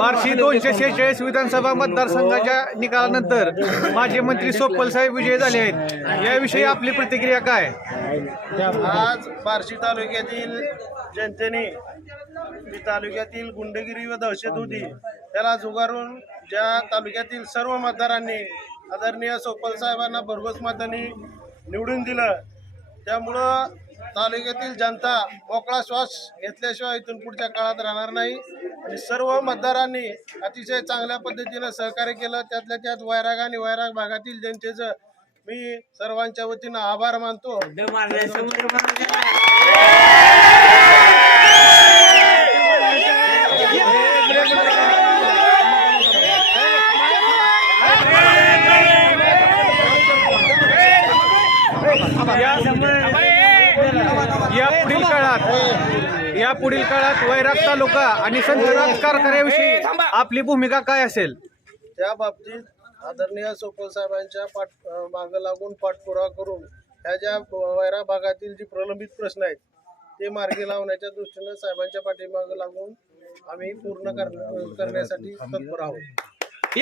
वार्षिक दोनशे शेहेचाळीस विधानसभा मतदारसंघाच्या निकालानंतर माजी मंत्री साहेब विजय झाले आहेत याविषयी आपली प्रतिक्रिया काय आज बार्शी तालुक्यातील जनतेने तालुक्यातील गुंडगिरी व दहशत होती त्याला जुगारून ज्या तालुक्यातील सर्व मतदारांनी आदरणीय सोपल साहेबांना भरघोस मतांनी निवडून दिलं त्यामुळं तालुक्यातील जनता मोकळा श्वास घेतल्याशिवाय इथून पुढच्या काळात राहणार नाही आणि सर्व मतदारांनी अतिशय चांगल्या पद्धतीनं सहकार्य केलं त्यातल्या त्यात वैराग आणि वैराग भागातील जनतेचं मी सर्वांच्या वतीनं आभार मानतो पुढील काळात या पुढील काळात वैराग तालुका आणि संत राज करण्याविषयी आपली भूमिका काय असेल त्या बाबतीत आदरणीय सोपल साहेबांच्या पाठ मागं लागून पाठपुरा करून ह्या ज्या वैरा भागातील जी प्रलंबित प्रश्न आहेत ते मार्गी लावण्याच्या दृष्टीनं साहेबांच्या पाठीमागे लागून आम्ही पूर्ण करण्यासाठी तत्पर आहोत